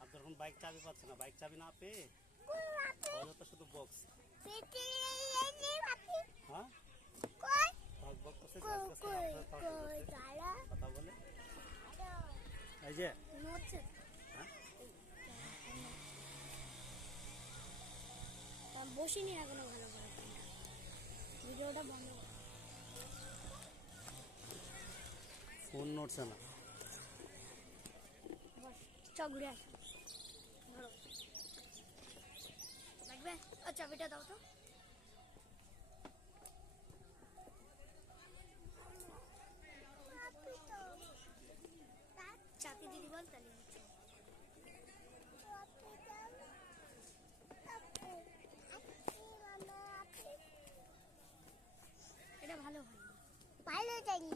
আর যখন বাইক চাবি পাচ্ছে না, বাইক চাবি না পেয়ে তো শুধু বক্স। হ্যাঁ কথা বলে এই যে বসিনি এখনো ভালো করে ভিডিওটা বন্ধ কর। ফোন নড়ছে না। চ ঘুরে আস ধরো লাগবে। চাবিটা দাও তো। চাবি দিদি বল তাহলে এটা ভালো হয়। ভালো জানি।